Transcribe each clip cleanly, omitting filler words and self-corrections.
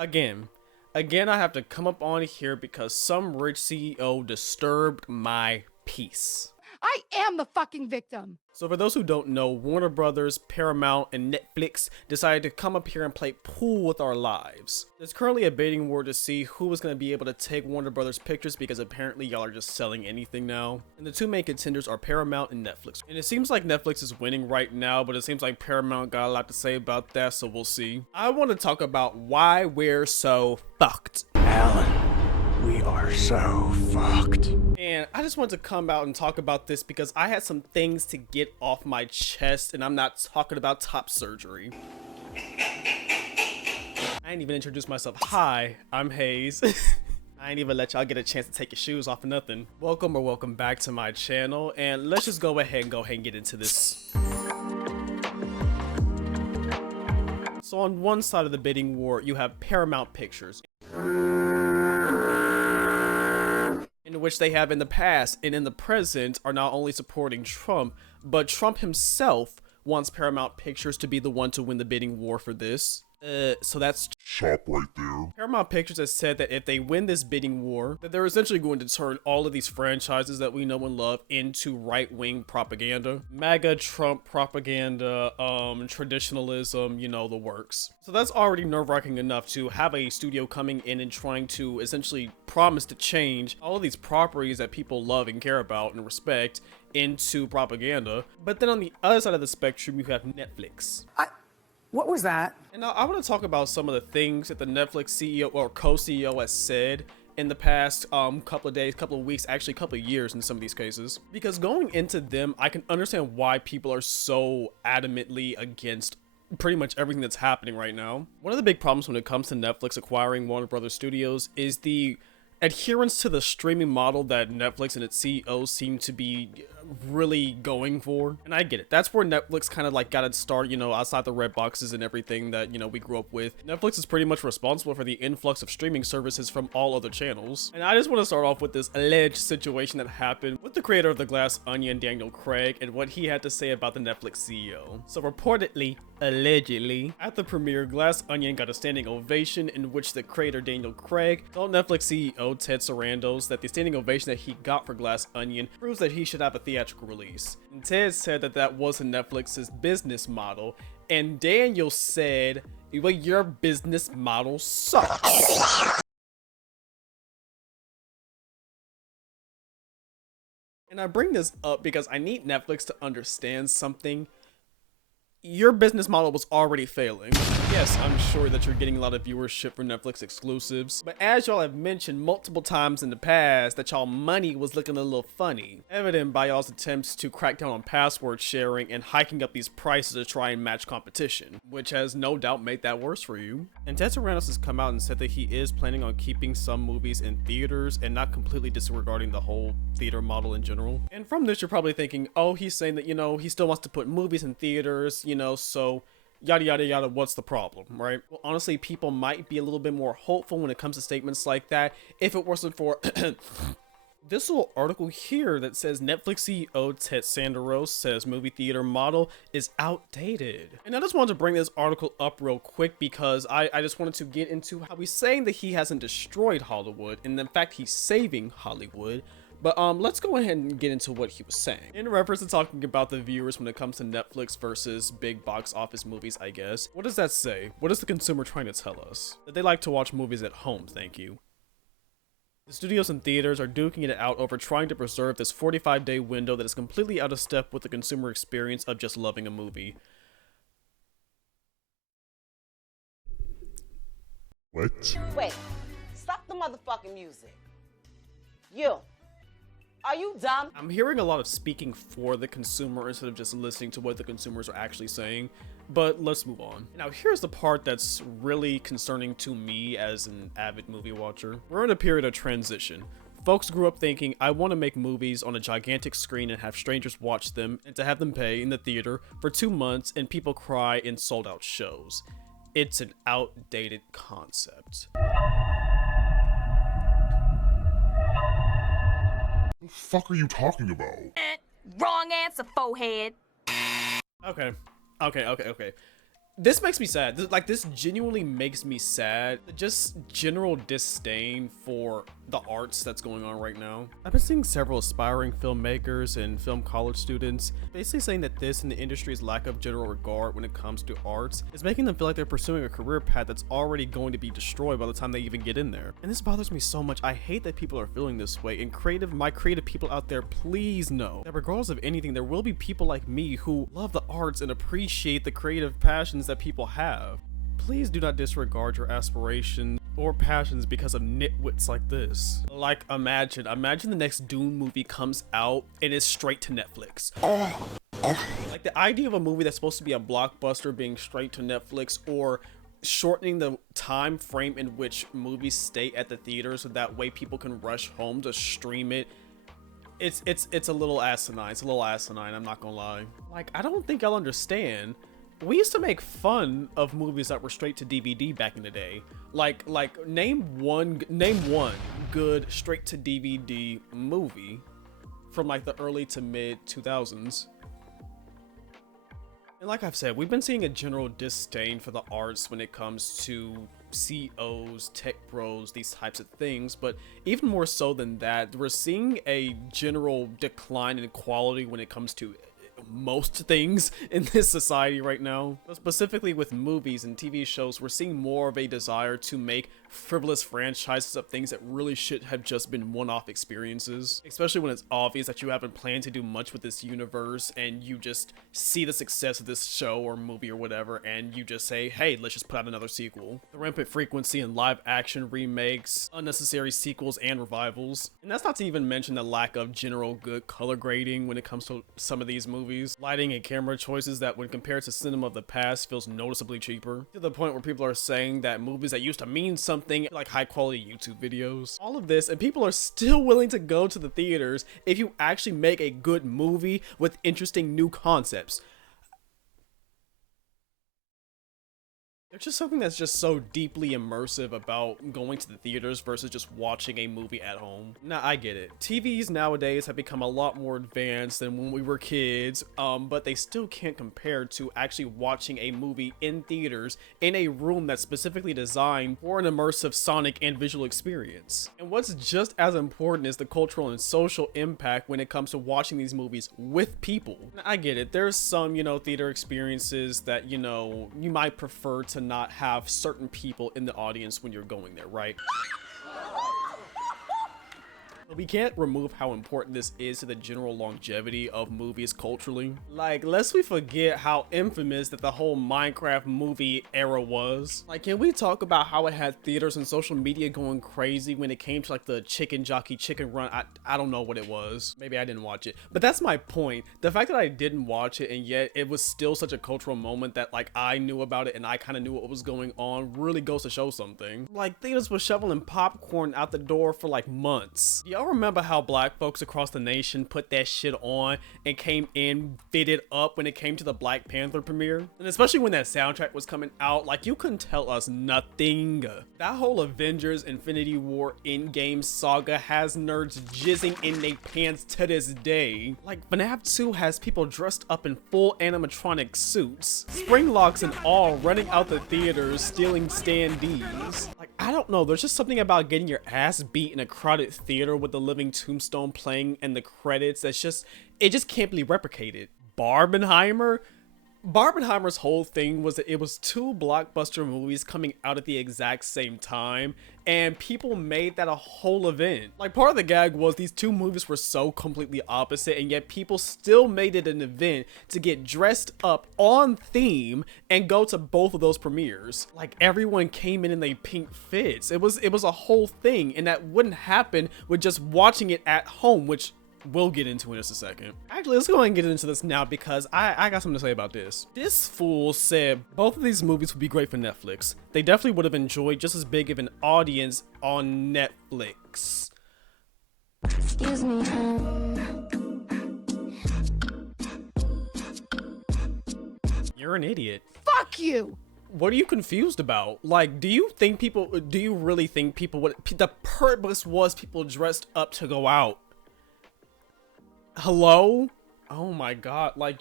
Again, I have to come up on here because some rich CEO disturbed my peace. I am the fucking victim. So for those who don't know, Warner Brothers, Paramount, and Netflix decided to come up here and play pool with our lives. There's currently a bidding war to see who is going to be able to take Warner Brothers pictures because apparently y'all are just selling anything now. And the two main contenders are Paramount and Netflix. And it seems like Netflix is winning right now, but it seems like Paramount got a lot to say about that, so we'll see. I want to talk about why we're so fucked. Alan, we are so fucked. And I just wanted to come out and talk about this because I had some things to get off my chest, and I'm not talking about top surgery. I didn't even introduce myself. Hi, I'm Hayes. I ain't even let y'all get a chance to take your shoes off or nothing. Welcome back to my channel, and let's just go ahead and get into this. So on one side of the bidding war, you have Paramount Pictures, in which they have in the past and in the present are not only supporting Trump, but Trump himself wants Paramount Pictures to be the one to win the bidding war for this. So that's shop right there. Paramount Pictures has said that if they win this bidding war, that they're essentially going to turn all of these franchises that we know and love into right-wing propaganda. MAGA, Trump propaganda, traditionalism, you know, the works. So that's already nerve-wracking enough to have a studio coming in and trying to essentially promise to change all of these properties that people love and care about and respect into propaganda. But then on the other side of the spectrum, you have Netflix. What was that? And now I want to talk about some of the things that the Netflix CEO or co-CEO has said in the past couple of days, couple of weeks, actually a couple of years in some of these cases. Because going into them, I can understand why people are so adamantly against pretty much everything that's happening right now. One of the big problems when it comes to Netflix acquiring Warner Brothers Studios is the adherence to the streaming model that Netflix and its CEO seem to be really going for. And I get it. That's where Netflix kind of like got its start, you know, outside the red boxes and everything that, you know, we grew up with. Netflix is pretty much responsible for the influx of streaming services from all other channels. And I just want to start off with this alleged situation that happened with the creator of The Glass Onion, Daniel Craig, and what he had to say about the Netflix CEO. So reportedly, allegedly, at the premiere, Glass Onion got a standing ovation in which the creator Daniel Craig told Netflix CEO Ted Sarandos that the standing ovation that he got for Glass Onion proves that he should have a theatrical release. And Ted said that that wasn't Netflix's business model, and Daniel said, well, your business model sucks. And I bring this up because I need Netflix to understand something. Your business model was already failing. Yes, I'm sure that you're getting a lot of viewership for Netflix exclusives, but as y'all have mentioned multiple times in the past that y'all money was looking a little funny, evident by y'all's attempts to crack down on password sharing and hiking up these prices to try and match competition, which has no doubt made that worse for you. And Ted Sarandos has come out and said that he is planning on keeping some movies in theaters and not completely disregarding the whole theater model in general. And from this, you're probably thinking, oh, he's saying that, you know, he still wants to put movies in theaters, you know, so yada yada yada, what's the problem, right? Well, honestly, people might be a little bit more hopeful when it comes to statements like that if it wasn't for this little article here that says Netflix CEO Ted Sarandos says movie theater model is outdated. And I just wanted to bring this article up real quick because I just wanted to get into how he's saying that he hasn't destroyed Hollywood, and in fact he's saving Hollywood. But let's go ahead and get into what he was saying. In reference to talking about the viewers when it comes to Netflix versus big box office movies, I guess. What does that say? What is the consumer trying to tell us? That they like to watch movies at home, thank you. The studios and theaters are duking it out over trying to preserve this 45-day window that is completely out of step with the consumer experience of just loving a movie. What? Wait, stop the motherfucking music. You. Are you dumb? I'm hearing a lot of speaking for the consumer instead of just listening to what the consumers are actually saying, but let's move on. Now here's the part that's really concerning to me as an avid movie watcher. We're in a period of transition. Folks grew up thinking, I want to make movies on a gigantic screen and have strangers watch them, and to have them pay in the theater for 2 months and people cry in sold out shows. It's an outdated concept. What the fuck are you talking about? Wrong answer, forehead. Okay. This makes me sad. This genuinely makes me sad. Just general disdain for the arts that's going on right now. I've been seeing several aspiring filmmakers and film college students basically saying that this and the industry's lack of general regard when it comes to arts is making them feel like they're pursuing a career path that's already going to be destroyed by the time they even get in there. And this bothers me so much. I hate that people are feeling this way, and my creative people out there, please know that regardless of anything, there will be people like me who love the arts and appreciate the creative passions that people have. Please do not disregard your aspirations or passions because of nitwits like this. Like, imagine the next Dune movie comes out and it's straight to Netflix. Like, the idea of a movie that's supposed to be a blockbuster being straight to Netflix, or shortening the time frame in which movies stay at the theater so that way people can rush home to stream it. It's a little asinine. It's a little asinine, I'm not gonna lie. Like, I don't think y'all understand. We used to make fun of movies that were straight to DVD back in the day. Like name one good straight to DVD movie from like the early to mid 2000s. And like I've said, we've been seeing a general disdain for the arts when it comes to CEOs, tech bros, these types of things, but even more so than that, we're seeing a general decline in quality when it comes to most things in this society right now. But specifically with movies and TV shows, we're seeing more of a desire to make frivolous franchises of things that really should have just been one-off experiences, especially when it's obvious that you haven't planned to do much with this universe and you just see the success of this show or movie or whatever and you just say, hey, let's just put out another sequel. The rampant frequency in live action remakes, unnecessary sequels and revivals, and that's not to even mention the lack of general good color grading when it comes to some of these movies, lighting and camera choices that when compared to cinema of the past feels noticeably cheaper, to the point where people are saying that movies that used to mean something like high quality YouTube videos, all of this, and people are still willing to go to the theaters if you actually make a good movie with interesting new concepts. There's just something that's just so deeply immersive about going to the theaters versus just watching a movie at home. Now, I get it. TVs nowadays have become a lot more advanced than when we were kids, but they still can't compare to actually watching a movie in theaters in a room that's specifically designed for an immersive sonic and visual experience. And what's just as important is the cultural and social impact when it comes to watching these movies with people. Now, I get it. There's some, theater experiences that, you might prefer to not have certain people in the audience when you're going there, right? But we can't remove how important this is to the general longevity of movies culturally. Like, lest we forget how infamous that the whole Minecraft movie era was. Like, can we talk about how it had theaters and social media going crazy when it came to like the chicken jockey chicken run? I don't know what it was. Maybe I didn't watch it. But that's my point. The fact that I didn't watch it and yet it was still such a cultural moment that like I knew about it and I kind of knew what was going on really goes to show something. Like, theaters were shoveling popcorn out the door for like months. Y'all remember how black folks across the nation put that shit on and came in fitted up when it came to the Black Panther premiere? And especially when that soundtrack was coming out, like, you couldn't tell us nothing. That whole Avengers Infinity War Endgame saga has nerds jizzing in their pants to this day. Like, FNAF 2 has people dressed up in full animatronic suits, spring locks and all, running out the theaters stealing standees. Like, I don't know, there's just something about getting your ass beat in a crowded theater with the living Tombstone playing and the credits it just can't be replicated. Barbenheimer's whole thing was that it was two blockbuster movies coming out at the exact same time, and people made that a whole event. Like, part of the gag was these two movies were so completely opposite, and yet people still made it an event to get dressed up on theme and go to both of those premieres. Like, everyone came in their pink fits. It was a whole thing, and that wouldn't happen with just watching it at home, which we'll get into in just a second. Actually, let's go ahead and get into this now because I got something to say about this. This fool said both of these movies would be great for Netflix. They definitely would have enjoyed just as big of an audience on Netflix. Excuse me, You're an idiot. Fuck you! What are you confused about? Like, do you really think people would, the purpose was people dressed up to go out? Hello? Oh my god, like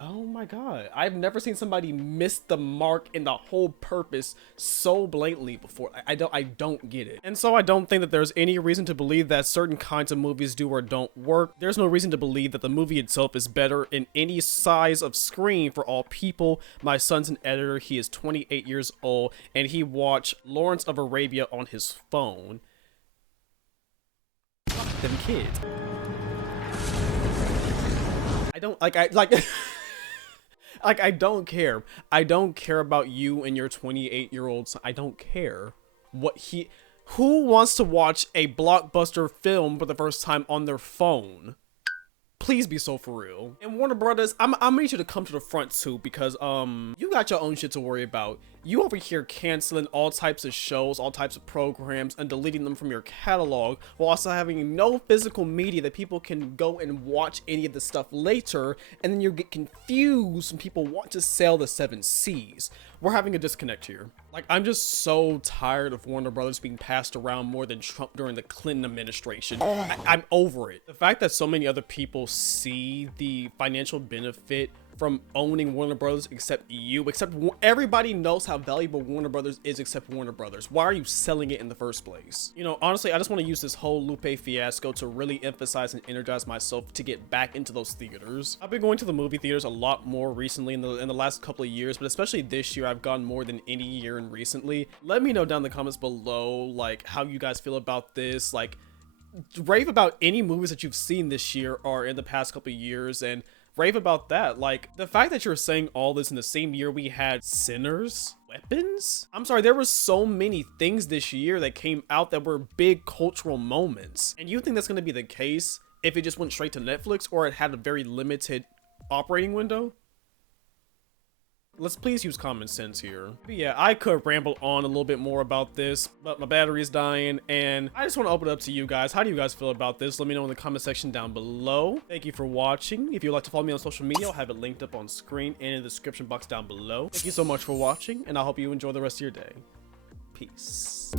oh my god. I've never seen somebody miss the mark in the whole purpose so blatantly before. I don't get it. And so I don't think that there's any reason to believe that certain kinds of movies do or don't work. There's no reason to believe that the movie itself is better in any size of screen for all people. My son's an editor, he is 28 years old, and he watched Lawrence of Arabia on his phone. Fuck them kids. I don't like I don't care. I don't care about you and your 28-year-old son. I don't care who wants to watch a blockbuster film for the first time on their phone. Please be so for real. And Warner Brothers, I'm gonna need you to come to the front too, because you got your own shit to worry about. You over here canceling all types of shows, all types of programs, and deleting them from your catalog, while also having no physical media that people can go and watch any of the stuff later, and then you get confused when people want to sell the 7 Cs. We're having a disconnect here. Like, I'm just so tired of Warner Brothers being passed around more than Trump during the Clinton administration. I'm over it. The fact that so many other people see the financial benefit from owning Warner Brothers except everybody knows how valuable Warner Brothers is except Warner Brothers. Why are you selling it in the first place? You know, honestly, I just want to use this whole Lupe fiasco to really emphasize and energize myself to get back into those theaters. I've been going to the movie theaters a lot more recently in the last couple of years, but especially this year I've gone more than any year and recently. Let me know down in the comments below, like, how you guys feel about this. Like, rave about any movies that you've seen this year or in the past couple of years, and rave about that. Like, the fact that you're saying all this in the same year we had Sinners, Weapons? I'm sorry, there were so many things this year that came out that were big cultural moments. And you think that's going to be the case if it just went straight to Netflix or it had a very limited operating window? Let's please use common sense here. But yeah, I could ramble on a little bit more about this, but my battery is dying, and I just want to open it up to you guys. How do you guys feel about this? Let me know in the comment section down below. Thank you for watching. If you'd like to follow me on social media, I'll have it linked up on screen and in the description box down below. Thank you so much for watching, and I hope you enjoy the rest of your day. Peace.